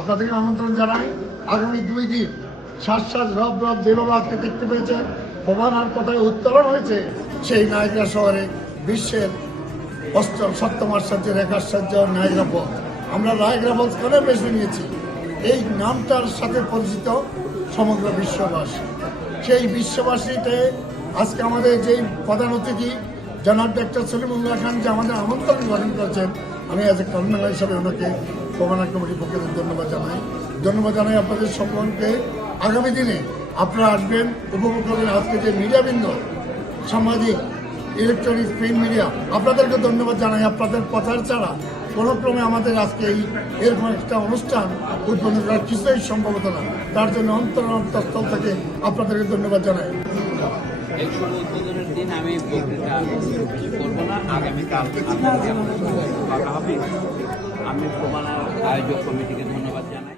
আপনাদেরকে আমন্ত্রণ জানাই। আগামী 2 দিন শ্বাস রব রব যেভাবে আজকে দেখতে পেয়েছেন প্রমাণার কথায় উত্তোলন হয়েছে, সেই নায়িকা শহরে বিশ্বের অষ্টম সপ্তম আশ্চর্যের এক আশ্চর্য নায়িকা পথ। আমরা নায়িকা পথ কেন বেছে নিয়েছি? এই নামটার সাথে পরিচিত সমগ্র বিশ্ববাসী। সেই বিশ্ববাসীতে আজকে আমাদের যেই প্রধান অতিথি জনাব ডক্টর সলিমুল্লাহ খান যে আমাদের আমন্ত্রণ গ্রহণ করেছেন, আমি এজ এ কনভেনার হিসাবে ওনাকে প্রমাণা কমিটির পক্ষে ধন্যবাদ জানাই আপনাদের সকলকে। আগামী দিনে আপনারা আসবেন, উপভোগ করবেন। আজকে যে মিডিয়াবৃন্দ, সাংবাদিক, ইলেকট্রনিক প্রিন্ট মিডিয়া, আপনাদেরকে ধন্যবাদ জানাই। আপনাদের প্রচার ছাড়া কোনো ক্রমে আমাদের আজকে এরকম একটা অনুষ্ঠান উদ্বোধন করার কিছুই সম্ভব হতো না। তার জন্য অন্তঃস্থল থেকে আপনাদেরকে ধন্যবাদ জানাই। এই শুভ উদ্বোধনের দিন আমি বক্তৃতা করবো না, আগামীকাল কথা হবে। আমি প্রমাণার আয়োজক কমিটিকে ধন্যবাদ জানাই।